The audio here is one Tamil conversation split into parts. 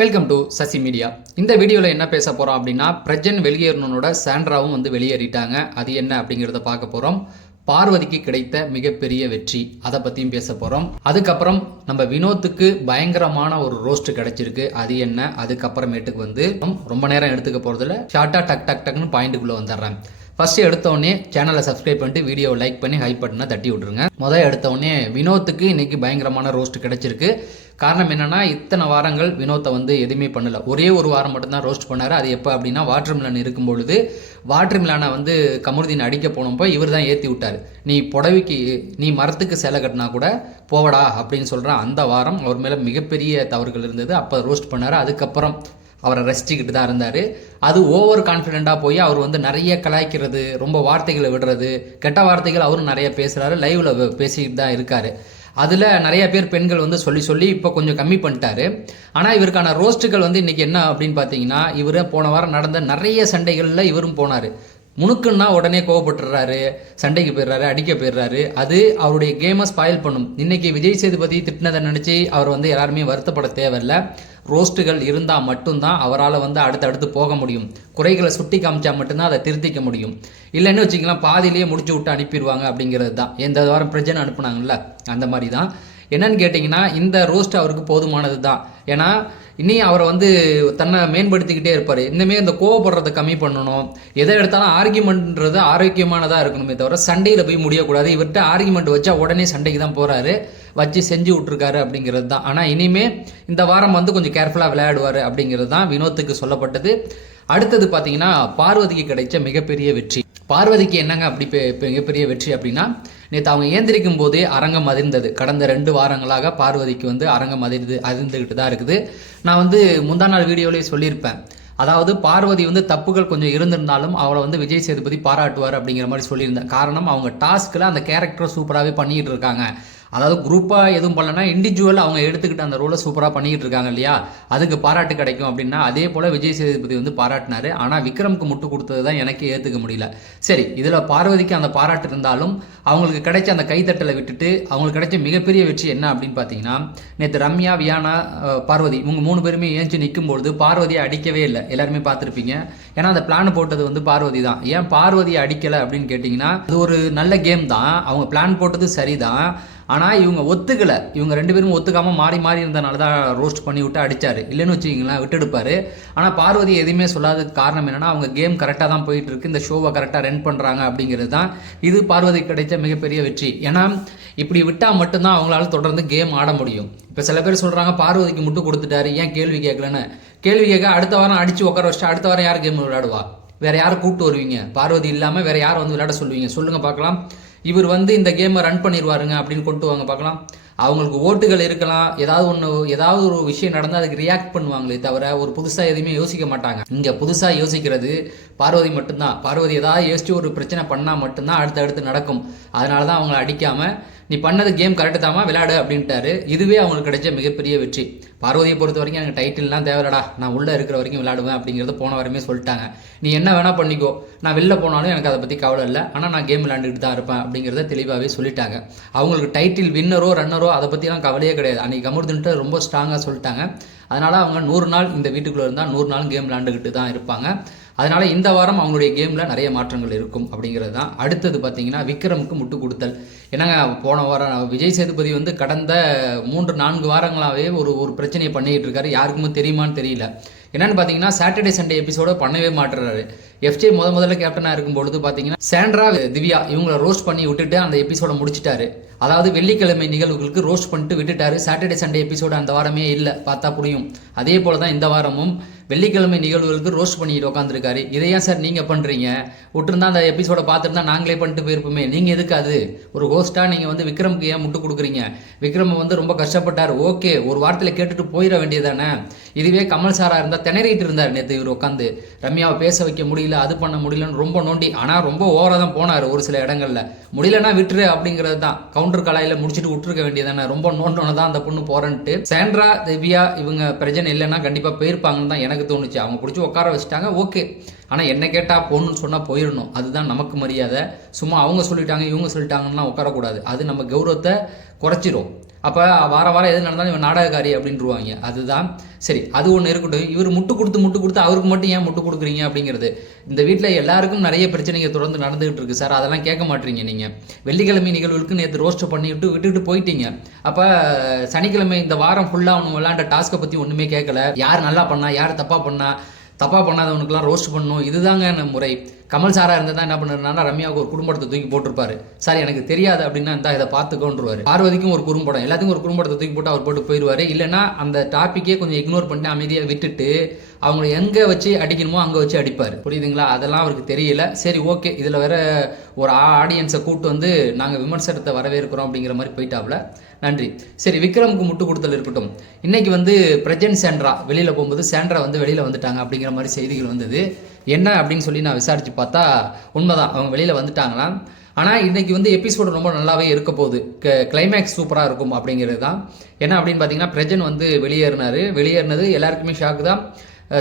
வெல்கம் டு சசி மீடியா இந்த வீடியோவில் என்ன பேச போகிறோம் அப்படின்னா பிரஜன் வெளியேறணுனோட சாண்ட்ராவும் வந்து வெளியேறிட்டாங்க. அது என்ன அப்படிங்கிறத பார்க்க போகிறோம் பார்வதிக்கு கிடைத்த மிகப்பெரிய வெற்றி. அதை பற்றியும் பேச போகிறோம் அதுக்கப்புறம் நம்ம வினோத்துக்கு பயங்கரமான ஒரு ரோஸ்ட் கிடைச்சிருக்கு. அது என்ன? அதுக்கப்புறமேட்டுக்கு வந்து ரொம்ப நேரம் எடுத்துக்க போகிறதுல ஷார்ட்டாக டக் டக் டக்னு பாயிண்ட்டுக்குள்ளே வந்துடுறேன். ஃபர்ஸ்ட் எடுத்தோடனே சேனலை சப்ஸ்கிரைப் பண்ணிட்டு வீடியோவை லைக் பண்ணி ஹை பட்டனை தட்டி விட்ருங்க முதல் எடுத்தோடனே வினோத்துக்கு இன்னைக்கு பயங்கரமான ரோஸ்ட் கிடைச்சிருக்கு. காரணம் என்னென்னா இத்தனை வாரங்கள் வினோத்தை வந்து எதுவுமே பண்ணல. ஒரே ஒரு வாரம் மட்டும்தான் ரோஸ்ட் பண்ணார். அது எப்போ அப்படின்னா வாட்டர் மிலன் இருக்கும் பொழுது வாட்டர் மிலானை வந்து கமருதீன் அடிக்க போனப்போ இவர் தான் ஏற்றி விட்டார். நீ புடவைக்கு நீ மரத்துக்கு சேலை கட்டினா கூட போவடா அப்படின்னு சொல்கிற அந்த வாரம் அவர் மேலே மிகப்பெரிய தவறுகள் இருந்தது. அப்போ ரோஸ்ட் பண்ணார். அதுக்கப்புறம் அவரை ரசிச்சுக்கிட்டு தான் இருந்தார். அது ஓவர் கான்ஃபிடெண்ட்டாக போய் அவர் வந்து நிறைய கலாய்க்கிறது ரொம்ப வார்த்தைகளை விடுறது கெட்ட வார்த்தைகள் அவரும் நிறைய பேசுகிறாரு லைவில் பேசிக்கிட்டு தான் இருக்கார். அதில் நிறைய பேர் பெண்கள் வந்து சொல்லி சொல்லி இப்போ கொஞ்சம் கம்மி பண்ணிட்டாரு. ஆனால் இவருக்கான ரோஸ்ட்டுகள் வந்து இன்றைக்கி என்ன அப்படின்னு பார்த்தீங்கன்னா இவர் போன வாரம் நடந்த நிறைய சண்டைகளில் இவரும் போனார். முணுக்குன்னா உடனே கோவப்பட்டுறாரு சண்டைக்கு போயிடுறாரு அடிக்க போயிடுறாரு. அது அவருடைய கேமை ஸ்பாயில் பண்ணும். இன்னைக்கு விஜய் சேதுபதி திட்டினதை நினச்சி அவர் வந்து எல்லாருமே வருத்தப்பட தேவையில்ல. ரோஸ்ட்டுகள் இருந்தால் மட்டும்தான் அவரால் வந்து அடுத்தடுத்து போக முடியும். குறைகளை சுட்டி காமிச்சா மட்டும்தான் அதை திருத்திக்க முடியும். இல்லைன்னு வச்சிக்கலாம் பாதியிலேயே முடிச்சு விட்டு அனுப்பிடுவாங்க அப்படிங்கிறது தான். எந்த வாரம் பிரச்சனை அனுப்புனாங்கல்ல? அந்த மாதிரி தான். என்னன்னு கேட்டிங்கன்னா இந்த ரோஸ்ட் அவருக்கு போதுமானது தான். ஏன்னா இனி அவரை வந்து தன்னை மேம்படுத்திக்கிட்டே இருப்பார். இன்னுமே இந்த கோவப்படுறதை கம்மி பண்ணணும். எதை எடுத்தாலும் ஆர்கியூமெண்ட்ன்றது ஆரோக்கியமானதாக இருக்கணுமே தவிர சண்டையில் போய் முடியக்கூடாது. இவர்கிட்ட ஆர்கியூமெண்ட் வச்சா உடனே சண்டைக்கு தான் போகிறாரு வச்சு செஞ்சு விட்ருக்காரு அப்படிங்கிறது தான். ஆனால் இனிமே இந்த வாரம் வந்து கொஞ்சம் கேர்ஃபுல்லாக விளையாடுவார் அப்படிங்கிறது தான் வினோத்துக்கு சொல்லப்பட்டது. அடுத்தது பார்த்தீங்கன்னா பார்வதிக்கு கிடைச்ச மிகப்பெரிய வெற்றி. பார்வதிக்கு என்னங்க அப்படி பெ- மிகப்பெரிய வெற்றி அப்படின்னா நேற்று அவங்க ஏந்திரிக்கும் போதே அரங்கம் அதிர்ந்தது. கடந்த ரெண்டு வாரங்களாக பார்வதிக்கு வந்து அரங்கம் அதிர்ந்து அதிர்ந்துக்கிட்டு தான் இருக்குது. நான் வந்து முந்தா நாள் வீடியோலேயே சொல்லியிருப்பேன். அதாவது பார்வதி வந்து தப்புகள் கொஞ்சம் இருந்திருந்தாலும் அவளை வந்து விஜய் சேதுபதி பாராட்டுவார் அப்படிங்கிற மாதிரி சொல்லியிருந்தேன். காரணம் அவங்க டாஸ்கில் அந்த கேரக்டரை சூப்பராகவே பண்ணிக்கிட்டு இருக்காங்க. அதாவது குரூப்பாக எதுவும் பண்ணலன்னா இண்டிவிஜுவல் அவங்க எடுத்துக்கிட்டு அந்த ரோலை சூப்பராக பண்ணிக்கிட்டு இருக்காங்க இல்லையா? அதுக்கு பாராட்டு கிடைக்கும் அப்படின்னா அதே போல் விஜய் சேதுபதி வந்து பாராட்டினார். ஆனால் விக்ரம்க்கு முட்டு கொடுத்தது தான் எனக்கே ஏற்றுக்க முடியல. சரி இதில் பார்வதிக்கு அந்த பாராட்டு இருந்தாலும் அவங்களுக்கு கிடைச்ச அந்த கைத்தட்டலை விட்டுட்டு அவங்களுக்கு கிடைச்ச மிகப்பெரிய வெற்றி என்ன அப்படின்னு பார்த்தீங்கன்னா நேற்று ரம்யா வியானா பார்வதி இவங்க மூணு பேருமே ஏஞ்சி நிற்கும் பொழுது பார்வதியை அடிக்கவே இல்லை. எல்லாருமே பார்த்துருப்பீங்க. ஏன்னா அந்த பிளான் போட்டது வந்து பார்வதி தான். ஏன் பார்வதியை அடிக்கலை அப்படின்னு கேட்டிங்கன்னா அது ஒரு நல்ல கேம் தான். அவங்க பிளான் போட்டது சரிதான். ஆனால் இவங்க ஒத்துக்கலை. இவங்க ரெண்டு பேரும் ஒத்துக்காமல் மாறி மாறி இருந்தனால தான் ரோஸ்ட் பண்ணி விட்டு அடித்தார் இல்லைன்னு வச்சுக்கிங்களேன் விட்டுடுப்பார் ஆனால் பார்வதி எதுவுமே சொல்லாததுக்கு காரணம் என்னென்னா அவங்க கேம் கரெக்டாக தான் போயிட்டு இருக்கு இந்த ஷோவை கரெக்டாக ரன் பண்ணுறாங்க அப்படிங்கிறது தான். இது பார்வதி கிடைச்ச மிகப்பெரிய வெற்றி. ஏன்னா இப்படி விட்டால் மட்டும்தான் அவங்களால தொடர்ந்து கேம் ஆட முடியும். இப்போ சில பேர் சொல்கிறாங்க பார்வதிக்கு முட்டு கொடுத்துட்டாரு. ஏன் கேள்வி கேட்கலன்னு? கேள்வி கேட்க அடுத்த வாரம் அடித்து உட்கார வச்சுட்டு அடுத்த வாரம் யார் கேம் விளையாடுவா? வேற யாரை கூப்பிட்டு வருவீங்க? பார்வதி இல்லாமல் வேற யார் வந்து விளையாட சொல்லுவீங்க? சொல்லுங்க பார்க்கலாம். இவர் வந்து இந்த கேமை ரன் பண்ணிடுவாருங்க அப்படின்னு கொண்டு வாங்க பார்க்கலாம். அவங்களுக்கு ஓட்டுகள் இருக்கலாம் ஏதாவது ஒன்று ஏதாவது ஒரு விஷயம் நடந்தால் அதுக்கு ரியாக்ட் பண்ணுவாங்களே தவிர ஒரு புதுசாக எதுவுமே யோசிக்க மாட்டாங்க. இங்கே புதுசாக யோசிக்கிறது பார்வதி மட்டும்தான். பார்வதி ஏதாவது யோசிச்சு ஒரு பிரச்சனை பண்ணால் மட்டும்தான் அடுத்து அடுத்து நடக்கும். அதனால தான் அவங்கள அடிக்காமல் நீ பண்ணது கேம் கரெக்டு தாமா விளையாடு அப்படின்ட்டாரு. இதுவே அவங்களுக்கு கிடைச்ச மிகப்பெரிய வெற்றி. பார்வதியை பொறுத்த வரைக்கும் எனக்கு டைட்டில்லாம் தேவையில்லடா. நான் உள்ளே இருக்கிற வரைக்கும் விளையாடுவேன் அப்படிங்கிறத போன வரையுமே சொல்லிட்டாங்க. நீ என்ன வேணால் பண்ணிக்கோ. நான் வெளில போனாலும் எனக்கு அதை பற்றி கவலை இல்லை. ஆனால் நான் கேம் விளையாண்டுக்கிட்டு தான் இருப்பேன் அப்படிங்கிறத தெளிவாகவே சொல்லிட்டாங்க. அவங்களுக்கு டைட்டில் வின்னரோ ரன்னரோ அதை பற்றிலாம் கவலையே கிடையாது. அன்றைக்கி கமர்துன்ட்டு ரொம்ப ஸ்ட்ராங்காக சொல்லிட்டாங்க. அதனால் அவங்க நூறு நாள் இந்த வீட்டுக்குள்ளே இருந்தால் நூறு நாள் கேம் விளாண்டுக்கிட்டு தான் இருப்பாங்க. அதனால இந்த வாரம் அவங்களுடைய கேமில் நிறைய மாற்றங்கள் இருக்கும் அப்படிங்கிறது தான். அடுத்தது பார்த்தீங்கன்னா விக்ரமுக்கு முட்டு கொடுத்தல். ஏன்னா போன வாரம் விஜய் சேதுபதி வந்து கடந்த மூன்று நான்கு வாரங்களாகவே ஒரு ஒரு பிரச்சனையை பண்ணிக்கிட்டு இருக்காரு. யாருக்குமே தெரியுமான்னு தெரியல. என்னன்னு பார்த்தீங்கன்னா சாட்டர்டே சண்டே எபிசோட பண்ணவே மாட்டுறாரு. எஃப்ஜே முத முதல்ல கேப்டனாக இருக்கும் பொழுது பார்த்தீங்கன்னா சாண்ட்ரா திவ்யா இவங்கள ரோஸ்ட் பண்ணி விட்டுட்டு அந்த எபிசோட முடிச்சிட்டாரு. அதாவது வெள்ளிக்கிழமை நிகழ்வுகளுக்கு ரோஸ்ட் பண்ணிட்டு விட்டுட்டாரு. சாட்டர்டே சண்டே எபிசோடு அந்த வாரமே இல்லை. பார்த்தா புரியும். அதே போல தான் இந்த வாரமும் வெள்ளிக்கிழமை நிகழ்வுகளுக்கு ரோஸ்ட் பண்ணிட்டு உட்காந்துருக்காரு இதை ஏன் சார் நீங்கள் பண்ணுறீங்க விட்டுருந்தா அந்த எபிசோட பார்த்துருந்தா நாங்களே பண்ணிட்டு போயிருப்போமே. நீங்கள் எதுக்கு அது? ஒரு ஹோஸ்ட்டாக நீங்கள் வந்து விக்ரமுக்கு ஏன் முட்டு கொடுக்குறீங்க? விக்ரம் வந்து ரொம்ப கஷ்டப்பட்டார். ஓகே ஒரு வாரத்தில் கேட்டுட்டு போயிட வேண்டியதானே இதுவே கமல் சாராக இருந்தால் திணறிட்டு இருந்தார் நேற்று இவர் உட்காந்து ரம்யாவை பேச வைக்க முடியல அது பண்ண முடியலன்னு ரொம்ப நோண்டி ஆனால் ரொம்ப ஓவராக தான் போனார் ஒரு சில இடங்களில். முடியலன்னா விட்டுரு அப்படிங்கிறது தான் கவுண்டர் கலாயில் முடிச்சுட்டு விட்டுருக்க வேண்டியதானே ரொம்ப நோண்டோன்னு தான் அந்த பொண்ணு போகிறேன்ட்டு சேண்ட்ரா திவ்யா இவங்க பிரஜனை இல்லைன்னா கண்டிப்பாக போயிருப்பாங்கன்னு தான் எனக்கு தோணுச்சு. அவங்க பிடிச்சி உட்கார வச்சுட்டாங்க ஓகே. ஆனால் என்ன கேட்டால் போகணுன்னு சொன்னால் போயிடணும் அதுதான் நமக்கு மரியாதை. சும்மா அவங்க சொல்லிட்டாங்க இவங்க சொல்லிட்டாங்கன்னா உட்காரக்கூடாது. அது நம்ம கௌரவத்தை குறைச்சிரும். அப்போ வார வாரம் எது நடந்தாலும் இவன் நாடகக்காரி அப்படின்ருவாங்க. அதுதான். சரி அது ஒன்று இருக்கட்டும். இவர் முட்டு கொடுத்து முட்டு கொடுத்து அவருக்கு மட்டும் ஏன் முட்டு கொடுக்குறீங்க அப்படிங்கிறது. இந்த வீட்டில் எல்லாருக்கும் நிறைய பிரச்சனைகள் தொடர்ந்து நடந்துகிட்டு இருக்கு சார். அதெல்லாம் கேட்க மாட்டீங்க நீங்கள் வெள்ளிக்கிழமை நிகழ்வுக்கு நேற்று ரோஸ்ட் பண்ணிவிட்டு விட்டுட்டு போயிட்டீங்க. அப்போ சனிக்கிழமை இந்த வாரம் ஃபுல்லாக அவனு விளாண்ட டாஸ்க்கை பற்றி ஒன்றுமே கேட்கல. யார் நல்லா பண்ணா யார் தப்பாக பண்ணா தப்பாக பண்ணாதவனுக்குலாம் ரோஸ்ட் பண்ணணும். இதுதாங்க முறை. கமல் சாரா இருந்தால் தான் என்ன பண்ணுறாருனா ரம்யாவுக்கு ஒரு குடும்பத்தை தூக்கி போட்டிருப்பாரு. சார் எனக்கு தெரியாது அப்படின்னா இந்த இதை பார்த்துக்கோன்றவாரு. பார்வதிக்கும் ஒரு குறும்படம். எல்லாத்துக்கும் ஒரு குறும்படத்தை தூக்கி போட்டு அவர் போட்டு போயிடுவாரு. இல்லைன்னா அந்த டாப்பிக்கே கொஞ்சம் இக்னோர் பண்ணிட்டு அமைதியாக விட்டுட்டு அவங்கள எங்கே வச்சு அடிக்கணுமோ அங்கே வச்சு அடிப்பார். புரியுதுங்களா? அதெல்லாம் அவருக்கு தெரியல. சரி ஓகே. இதில் வேற ஒரு ஆடியன்ஸை கூட்டு வந்து நாங்கள் விமர்சனத்தை வரவேற்கிறோம் அப்படிங்கிற மாதிரி போயிட்டாப்ல நன்றி. சரி விக்ரமுக்கு முட்டு கொடுத்தல் இருக்கட்டும். இன்னைக்கு வந்து பிரஜன் சேண்ட்ரா வெளியில் போகும்போது சேண்ட்ரா வந்து வெளியில் வந்துட்டாங்க அப்படிங்கிற மாதிரி செய்திகள் வந்தது. என்ன அப்படின்னு சொல்லி நான் விசாரித்து பார்த்தா உண்மைதான். அவங்க வெளியில் வந்துட்டாங்களாம். ஆனால் இன்றைக்கி வந்து எபிசோடு ரொம்ப நல்லாவே இருக்க போகுது. கிளைமேக்ஸ் சூப்பராக இருக்கும் அப்படிங்கிறது தான். என்ன அப்படின்னு பார்த்தீங்கன்னா பிரஜன் வந்து வெளியேறினார். வெளியேறினது எல்லாருக்குமே ஷாக்கு தான்.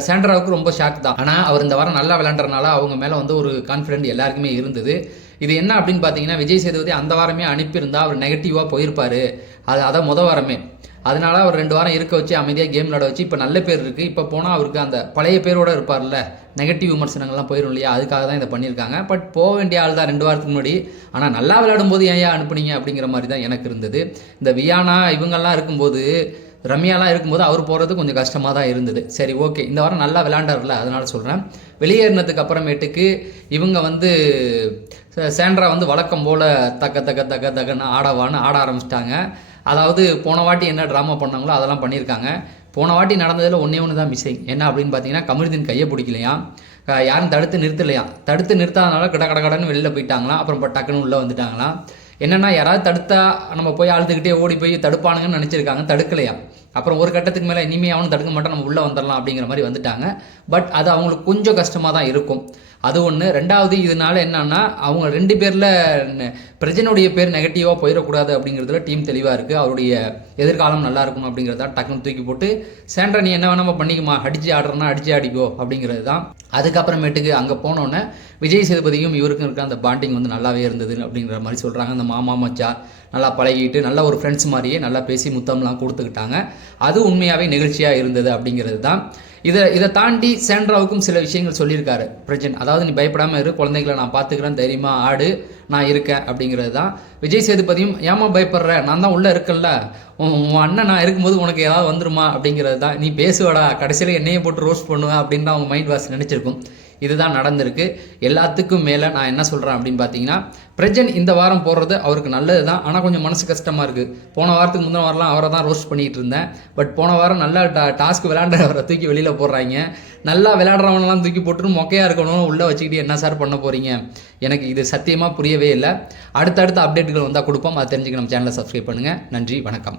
சாண்ட்ராவுக்கு ரொம்ப ஷாக் தான். ஆனால் அவர் இந்த வாரம் நல்லா விளாண்டுறனால அவங்க மேலே வந்து ஒரு கான்ஃபிடென்ட் எல்லாருக்குமே இருந்தது. இது என்ன அப்படின்னு பார்த்தீங்கன்னா விஜய் சேதுபதி அந்த வாரமே அனுப்பியிருந்தா அவர் நெகட்டிவாக போயிருப்பாரு. அது அதான் முத வாரமே. அதனால அவர் ரெண்டு வாரம் இருக்க வச்சு அமைதியாக கேம் விளாட வச்சு இப்போ நல்ல பேர் இருக்குது இப்போ போனால் அவருக்கு அந்த பழைய பேரோட இருப்பார்ல நெகட்டிவ் விமர்சனங்கள்லாம் போயிடும் இல்லையா? அதுக்காக தான் இதை பண்ணியிருக்காங்க. பட் போக வேண்டிய ஆள் தான் ரெண்டு வாரத்துக்கு முன்னாடி. ஆனால் நல்லா விளையாடும் போது ஏன் ஏன் அனுப்புனீங்க அப்படிங்கிற மாதிரி தான் எனக்கு இருந்தது. இந்த வியானா இவங்கெல்லாம் இருக்கும்போது ரம்யாலாம் இருக்கும்போது அவர் போகிறது கொஞ்சம் கஷ்டமாக தான் இருந்தது. சரி ஓகே. இந்த வாரம் நல்லா விளாண்டார்ல அதனால் சொல்கிறேன் வெளியேறினதுக்கு அப்புறமேட்டுக்கு இவங்க வந்து ச- வந்து வழக்கம் போல் தக்க தக்க தக்க தக்கன்னு ஆடவான்னு ஆட ஆரம்பிச்சிட்டாங்க. அதாவது போன வாட்டி என்ன ட்ராமா பண்ணாங்களோ அதெல்லாம் பண்ணியிருக்காங்க. போன வாட்டி நடந்ததில் ஒன்றே ஒன்று தான் மிஸ்ஸிங் என்ன அப்படின்னு பார்த்தீங்கன்னா கமருதீன் கையை பிடிக்கலையா? யாரும் தடுத்து நிறுத்தலையாம் தடுத்து நிறுத்தாதனால கட கட கடன்னு வெளியில் போயிட்டாங்களாம். அப்புறம் இப்போ டக்குன்னு உள்ளே வந்துட்டாங்களாம். என்னென்னா யாராவது தடுத்தா நம்ம போய் அழுதுகிட்டே ஓடி போய் தடுப்பானுங்கன்னு நினச்சிருக்காங்க தடுக்கலையா? அப்புறம் ஒரு கட்டத்துக்கு மேலே இனிமே அவனும் தடுக்க மாட்டான் நம்ம உள்ளே வந்துடலாம் அப்படிங்கிற மாதிரி வந்துட்டாங்க. பட் அது அவங்களுக்கு கொஞ்சம் கஷ்டமாக தான் இருக்கும். அது ஒன்று ரெண்டாவது இதனால என்னன்னா அவங்க ரெண்டு பேரில் பிரஜனுடைய பேர் நெகட்டிவாக போயிடக்கூடாது அப்படிங்கிறதுல டீம் தெளிவாக இருக்குது அவருடைய எதிர்காலம் நல்லா இருக்கணும் அப்படிங்கிறத டக்குன்னு தூக்கி போட்டு சேண்டர் நீ என்ன வேணாமல் பண்ணிக்குமா அடிச்சு ஆடுறனா அடிச்சு ஆடிக்கோ. அப்படிங்கிறது தான். அதுக்கப்புறமேட்டுக்கு அங்கே போனோன்னே விஜய் சேதுபதியும் இவருக்கும் இருக்க அந்த பாண்டிங் வந்து நல்லாவே இருந்தது அப்படிங்கிற மாதிரி சொல்கிறாங்க அந்த மாமா மச்சா நல்லா பழகிட்டு நல்ல ஒரு ஃப்ரெண்ட்ஸ் மாதிரியே நல்லா பேசி முத்தம்லாம் கொடுத்துக்கிட்டாங்க. அது உண்மையாகவே நிகழ்ச்சியாக இருந்தது அப்படிங்கிறது தான். இதை இதை தாண்டி சேண்ட்ராவுக்கும் சில விஷயங்கள் சொல்லியிருக்காரு பிரஜன். அதாவது நீ பயப்படாமல் இரு குழந்தைகளை நான் பார்த்துக்கிறேன் தைரியமாக ஆடு நான் இருக்கேன் அப்படிங்கிறது தான். விஜய் சேதுபதியும் ஏமா பயப்படுற? நான் தான் உள்ளே இருக்கேன்ல. உன் உன் அண்ணன் நான் இருக்கும்போது உனக்கு ஏதாவது வந்துருமா அப்படிங்கிறது தான். நீ பேசுவடா கடைசியில் என்னையே போட்டு ரோஸ்ட் பண்ணுவேன் அப்படின்னு அவங்க மைண்ட் வாஷ் நினச்சிருக்கும். இதுதான் நடந்திருக்கு. எல்லாத்துக்கும் மேலே நான் என்ன சொல்கிறேன் அப்படின்னு பார்த்தீங்கன்னா பிரஜன் இந்த வாரம் போடுறது அவருக்கு நல்லது தான் ஆனால் கொஞ்சம் மனசு கஷ்டமாக இருக்குது போன வாரத்துக்கு முந்தின வாரம்லாம் அவரை தான் ரோஸ்ட் பண்ணிகிட்டு இருந்தேன். பட் போன வாரம் நல்லா டா டாஸ்க் விளையாண்ட அவரை தூக்கி வெளியில் போடுறாங்க. நல்லா விளையாடுறவனெல்லாம் தூக்கி போட்டுட்டு மொக்கையாக இருக்கணும் உள்ளே வச்சுக்கிட்டு என்ன சார் பண்ண போகிறீங்க எனக்கு இது சத்தியமாக புரியவே இல்லை. அடுத்தடுத்த அப்டேட்டுகள் வந்தால் கொடுப்போம். அதை தெரிஞ்சுக்க நம்ம சேனலை சப்ஸ்கிரைப் பண்ணுங்கள் நன்றி வணக்கம்.